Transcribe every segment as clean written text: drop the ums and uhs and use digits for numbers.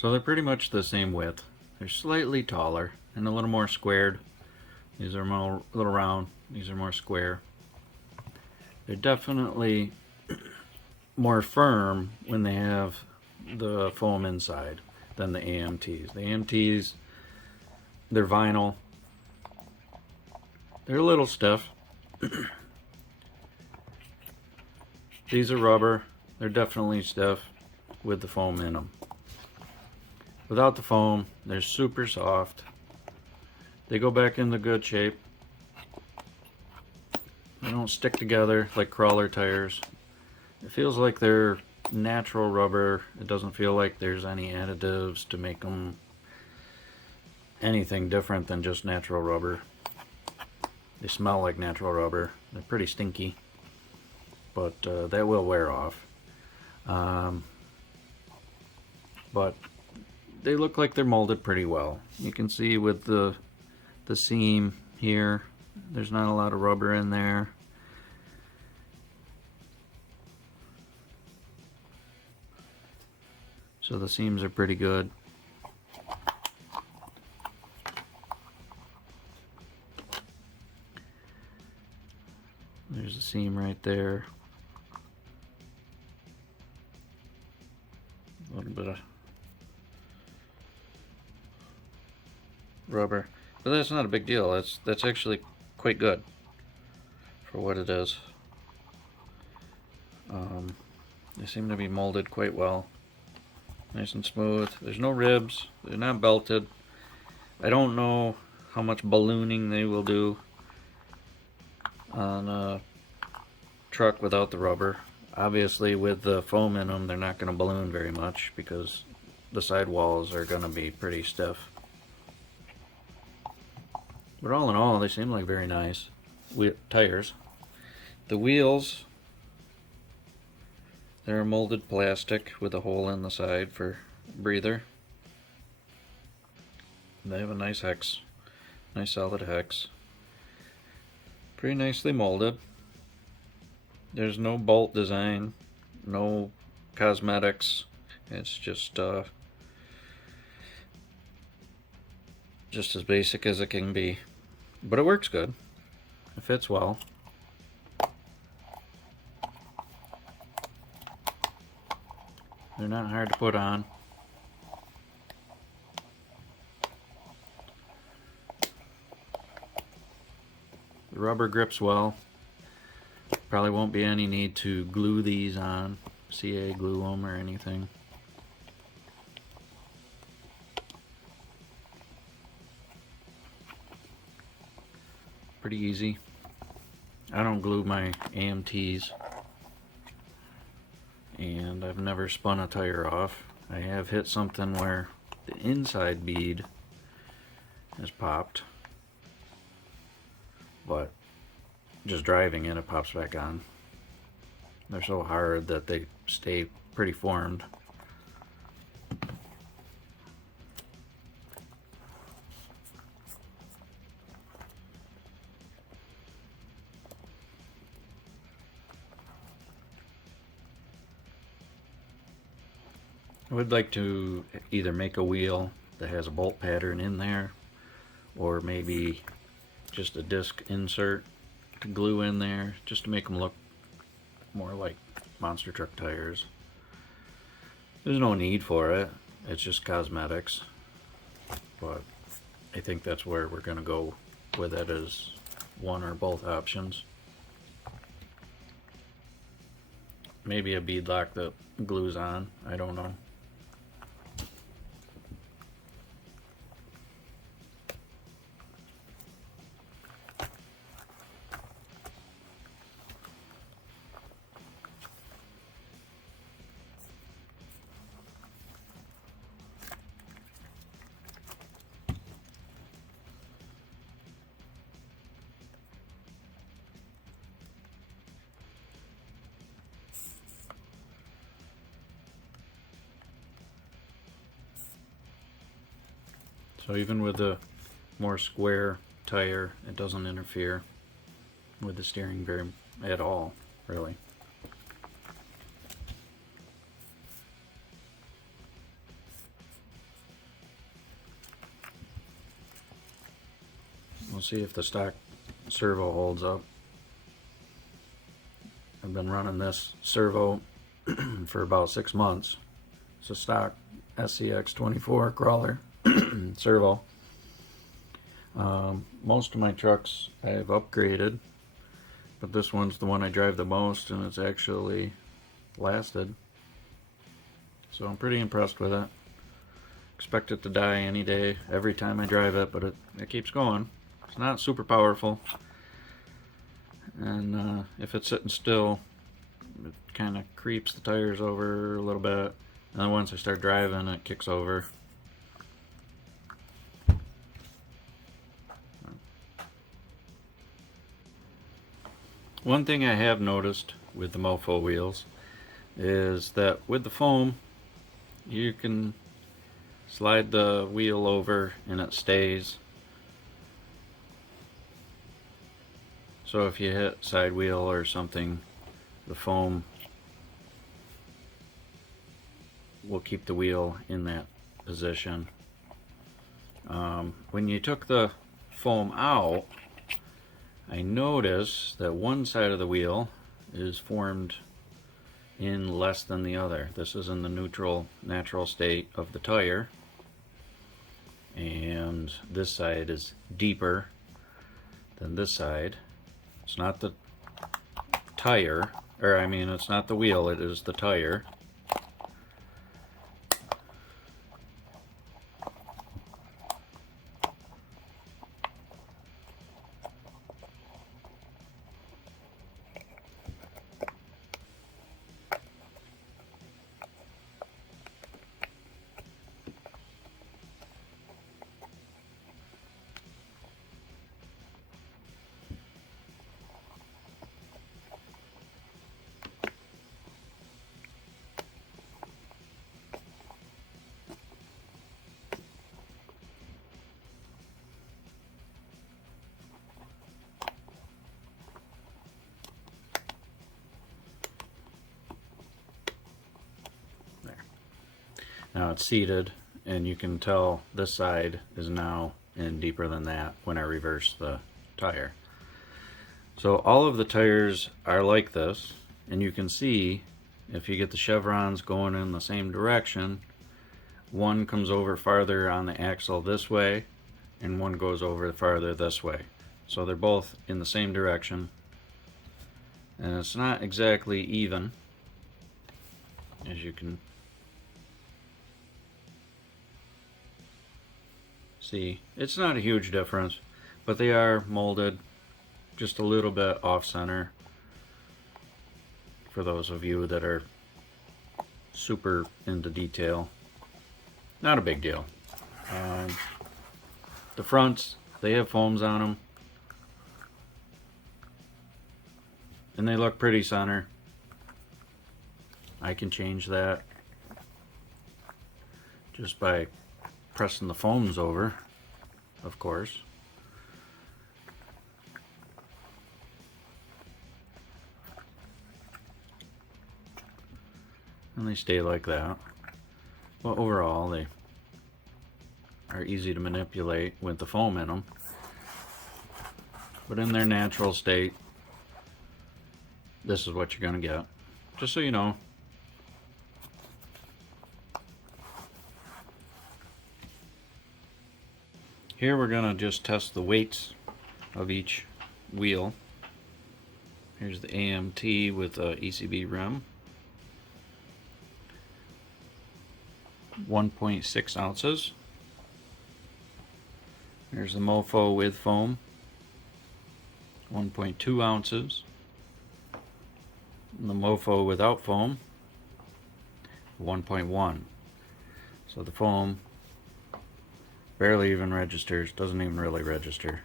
So they're pretty much the same width. They're slightly taller and a little more squared. These are more a little round. These are more square. They're definitely more firm when they have the foam inside than the AMTs. The AMTs, they're vinyl. They're a little stiff. These are rubber. They're definitely stiff with the foam in them. Without the foam, they're super soft. They go back into good shape. They don't stick together like crawler tires. It feels like they're natural rubber. It doesn't feel like there's any additives to make them anything different than just natural rubber. They smell like natural rubber. They're pretty stinky, but that will wear off. But they look like they're molded pretty well. You can see with the seam here, there's not a lot of rubber in there. So the seams are pretty good. There's a seam right there. A little bit of rubber, but that's not a big deal. That's actually quite good for what it is. They seem to be molded quite well, nice and smooth. There's no ribs. They're not belted. I don't know how much ballooning they will do on a truck without the rubber. Obviously, with the foam in them, they're not going to balloon very much because the sidewalls are going to be pretty stiff. But all in all, they seem like very nice tires. The wheels, they're molded plastic with a hole in the side for breather. They have a nice hex, nice solid hex. Pretty nicely molded. There's no bolt design, no cosmetics. It's just as basic as it can be. But it works good. It fits well. They're not hard to put on. The rubber grips well. Probably won't be any need to glue these on, CA glue them or anything. Pretty easy. I don't glue my AMTs, and I've never spun a tire off. I have hit something where the inside bead has popped, but just driving it pops back on. They're so hard that they stay pretty formed. I would like to either make a wheel that has a bolt pattern in there, or maybe just a disc insert to glue in there, just to make them look more like monster truck tires. There's no need for it. It's just cosmetics. But I think that's where we're going to go with it, as one or both options. Maybe a beadlock that glues on. I don't know. So even with the more square tire, it doesn't interfere with the steering very at all, really. We'll see if the stock servo holds up. I've been running this servo for about 6 months. It's a stock SCX24 crawler servo. Most of my trucks I've upgraded, but this one's the one I drive the most, and it's actually lasted. So I'm pretty impressed with it. Expect it to die any day, every time I drive it, but it keeps going. It's not super powerful. And if it's sitting still, it kind of creeps the tires over a little bit. And then once I start driving, it kicks over. One thing I have noticed with the MOFO wheels is that with the foam, you can slide the wheel over and it stays. So if you hit side wheel or something, the foam will keep the wheel in that position. When you took the foam out, I noticed that one side of the wheel is formed in less than the other. This is in the neutral, natural state of the tire, and this side is deeper than this side. It's not the tire, or I mean, it's not the wheel, it is the tire. Now it's seated, and you can tell this side is now in deeper than that when I reverse the tire. So all of the tires are like this, and you can see if you get the chevrons going in the same direction, one comes over farther on the axle this way, and one goes over farther this way. So they're both in the same direction, and it's not exactly even, as you can see. It's not a huge difference, but they are molded just a little bit off center for those of you that are super into detail. Not a big deal. The fronts, they have foams on them, and they look pretty center. I can change that just by pressing the foams over, of course. And they stay like that. But overall, they are easy to manipulate with the foam in them. But in their natural state, this is what you're going to get. Just so you know. Here we're going to just test the weights of each wheel. Here's the AMT with a ECB rim. 1.6 ounces. There's the MOFO with foam. 1.2 ounces. And the MOFO without foam. 1.1. So the foam barely even registers, doesn't even really register.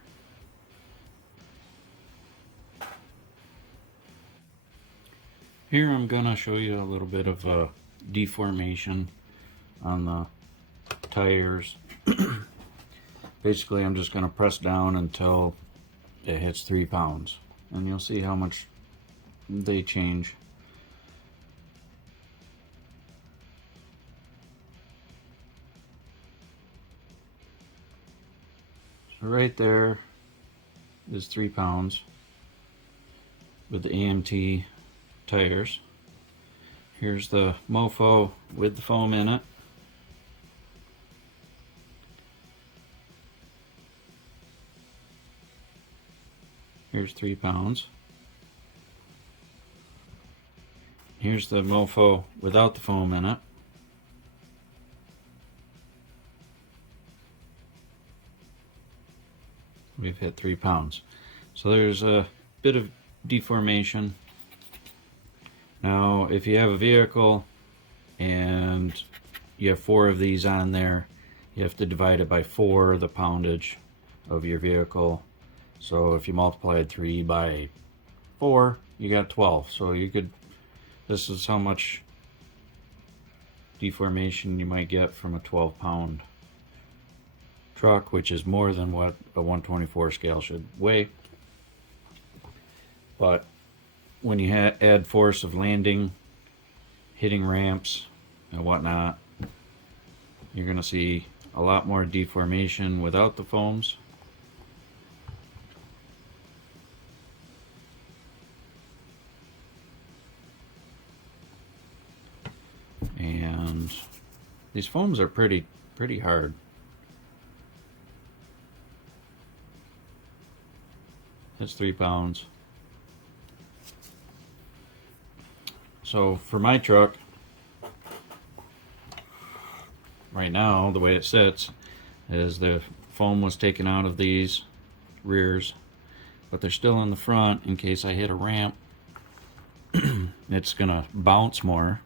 Here I'm gonna show you a little bit of a deformation on the tires. Basically I'm just gonna press down until it hits 3 pounds, and you'll see how much they change. So right there, is 3 pounds with the AMT tires. Here's the MOFO with the foam in it. Here's 3 pounds. Here's the MOFO without the foam in it. We've hit 3 pounds. So there's a bit of deformation. Now, if you have a vehicle and you have 4 of these on there, you have to divide it by 4, the poundage of your vehicle. So if you multiplied 3 by 4, you got 12. So you could, this is how much deformation you might get from a 12-pound truck, which is more than what a 124 scale should weigh. But when you add force of landing, hitting ramps, and whatnot, you're going to see a lot more deformation without the foams. And these foams are pretty hard. That's 3 pounds. So for my truck, right now, the way it sits is the foam was taken out of these rears, but they're still in the front in case I hit a ramp. It's gonna bounce more